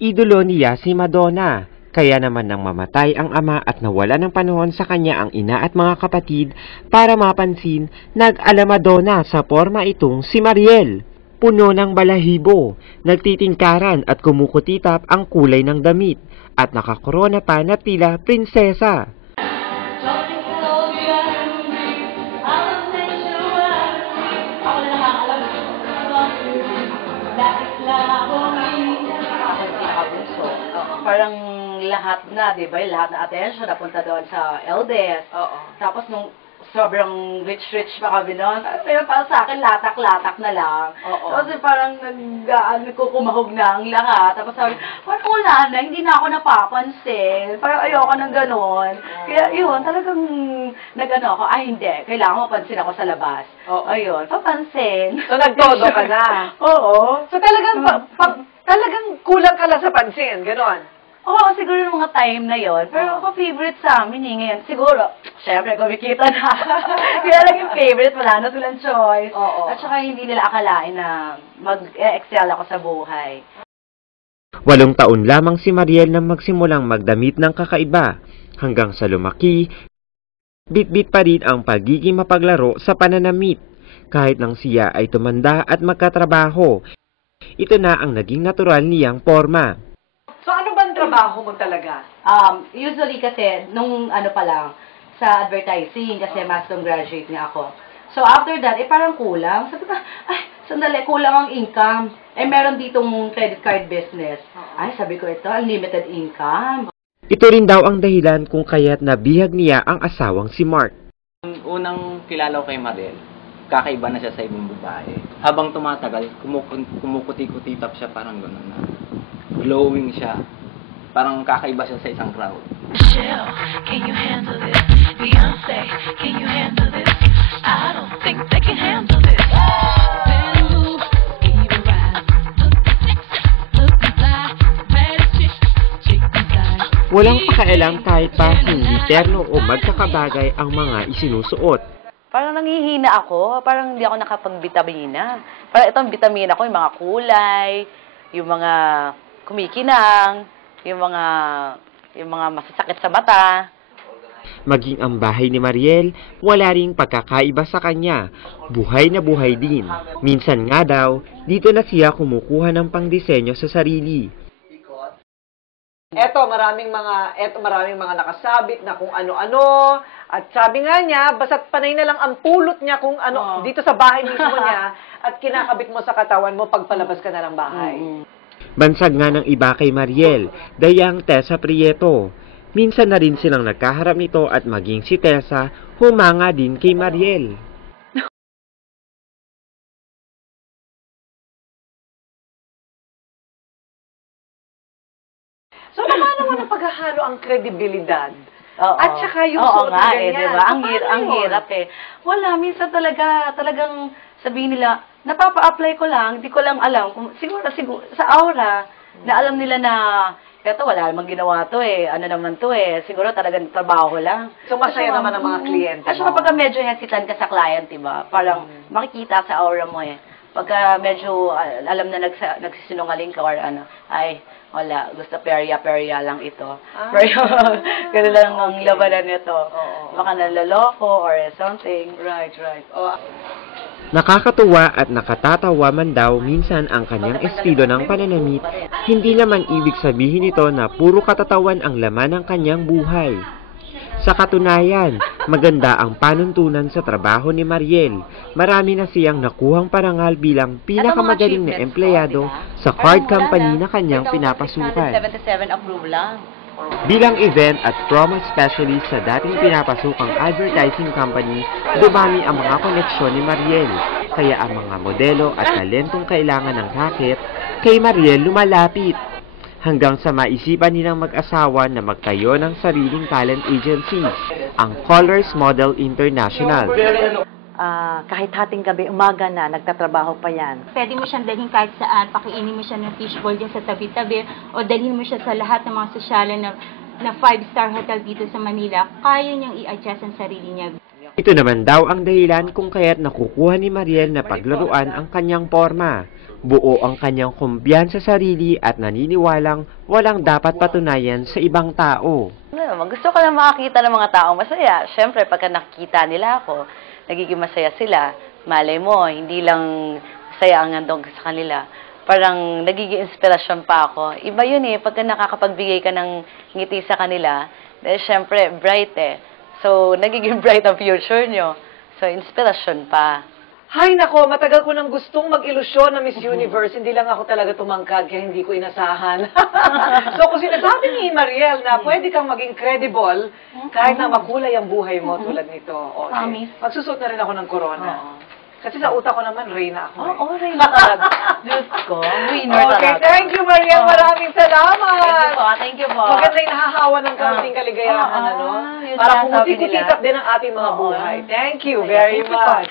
Idolo niya si Madonna, kaya naman nang mamatay ang ama at nawala ng panahon sa kanya ang ina at mga kapatid para mapansin, nag-ala Madonna sa porma itong si Mariel. Puno ng balahibo, nagtitingkaran at kumukutitap ang kulay ng damit at nakakorona pa na tila prinsesa. Parang lahat na, di ba? Lahat na attention napunta doon sa eldest. Oo. Tapos nung sobrang rich pa kami noon, pero para sa akin, latak-latak na lang. Oo. Kasi parang nagkukumahog na ang lahat. Tapos sabi, parang wala na, hindi na ako napapansin. Parang ayoko ng ganon. Kaya yun, talagang nag-ano ako, ay hindi, kailangan mapansin ako sa labas. Oo. Ayun, papansin. So, nagtodo ka na. Oo. So, talagang, talagang kulang ka lang sa pansin, gano'n. Oo, siguro yung mga time na yon. Pero ako favorite sa amin eh ngayon. Siguro, syempre, kumikita na. Kaya lang yung favorite, wala na silang choice. Oo. At saka hindi nila akalain na mag-excel ako sa buhay. 8 taon lamang si Mariel nang magsimulang magdamit ng kakaiba. Hanggang sa lumaki, bit-bit pa rin ang pagiging mapaglaro sa pananamit. Kahit nang siya ay tumanda at magkatrabaho, ito na ang naging natural niyang porma. So, ano bang trabaho mo talaga? Usually kasi, nung ano pa lang, sa advertising, kasi mass comm graduate nga ako. So after that, parang kulang. Sabi ko, ay, sandali, kulang ang income. Meron ditong credit card business. Ay, sabi ko, ito, unlimited income. Ito rin daw ang dahilan kung kaya't nabihag niya ang asawang si Mark. Unang kilala ko kay Mariel, kakaiba na siya sa ibang babae. Habang tumatagal, kumukuti-kutitap siya, parang gano'n na. Glowing siya. Parang kakaiba siya sa isang crowd. Michelle, can you handle this? Beyonce, can you handle this? I don't think they can handle this. Better move, even rise. Look fly, baddest chick inside. Walang pakialam kahit pa hindi terno o magkakabagay ang mga isinusuot. Parang nanghihina ako. Parang hindi ako nakapag-vitamina. Parang itong vitamina ko, yung mga kulay, yung mga kumikinang, yung mga masasakit sa mata. Maging ang bahay ni Mariel, wala ring pagkakaiba sa kanya. Buhay na buhay din. Minsan nga daw, dito na siya kumukuha ng pangdisenyo sa sarili. Maraming mga nakasabit na kung ano-ano. At sabi nga niya, basta't panay na lang ang pulot niya kung ano, dito sa bahay mismo niya, at kinakabit mo sa katawan mo pagpalabas ka na ng bahay. Bansag nga ng iba kay Mariel, dayang Tessa Prieto. Minsan na rin silang nagkaharap nito at maging si Tessa, humanga din kay Mariel. So, paano mo na paghahalo ang kredibilidad? Oo. At saka yung Oo suot nga na ganyan. diba? Ang Paano yun? hirap eh. Wala, minsan talagang sabihin nila, napapa-apply ko lang, hindi ko lang alam. Siguro sa aura, na alam nila na, eto wala namang ginawa to eh, ano naman to eh, siguro talagang trabaho lang. So, masaya naman ang mga kliyente At mo. saka pagka medyo hesitant ka sa client, diba? Parang makikita sa aura mo eh. Pagka medyo alam na nagsisinungaling ka or ano, ay, wala, gusto perya lang ito. Pero, ganun lang ang labanan nito. Baka nalaloko or something. Right. Nakakatuwa at nakatatawa man daw minsan ang kanyang estilo ng pananamit, hindi naman ibig sabihin nito na puro katatawan ang laman ng kanyang buhay. Sa katunayan, maganda ang panuntunan sa trabaho ni Mariel. Marami na siyang nakuhang parangal bilang pinakamagaling na empleyado sa card company na kanyang pinapasukan. 77 approve lang. Bilang event at promo specialist sa dating pinapasukang advertising company, dumami ang mga koneksyon ni Mariel. Kaya ang mga modelo at talentong kailangan ng racket, kay Mariel lumalapit. Hanggang sa maisipan nilang mag-asawa na magtayo ng sariling talent agency, ang Colors Model International. Kahit hating gabi, umaga na, nagtatrabaho pa yan. Pwede mo siyang dalhin kahit saan, pakiinin mo siya ng fishbowl dyan sa tabi-tabi, o dalhin mo siya sa lahat ng mga sosyalan na 5-star hotel dito sa Manila. Kaya niyang i-adjust ang sarili niya. Ito naman daw ang dahilan kung kaya't nakukuha ni Mariel na paglaruan ang kanyang porma. Buo ang kanyang kumbiyansa sa sarili at naniniwalang walang dapat patunayan sa ibang tao. Gusto ko na makakita ng mga taong masaya. Siyempre, pagka nakikita nila ako, nagiging masaya sila. Malay mo, hindi lang masaya ang nandun sa kanila. Parang nagiging inspirasyon pa ako. Iba yun pagka nakakapagbigay ka ng ngiti sa kanila, dahil siyempre, bright So, nagiging bright ang future nyo. So, inspirasyon pa. Hay nako, matagal ko nang gustong mag-ilusyon na Miss Universe. Hindi lang ako talaga tumangkad, kaya hindi ko inasahan. So, kung sinasabi ni Mariel na pwede kang maging credible kahit na makulay ang buhay mo tulad nito. Okay. Magsusuot na rin ako ng corona. Kasi sa utak ko naman, Reyna ako. Oo, Reyna talaga. Diyos ko, winner talaga. Okay, thank you, Mariel. Maraming salamat. Thank you po. Maganda yung nahahawa ng kaunting kaligayahan, ano? Para pumuti-kutitap din ang ating mga buhay. Thank you very much.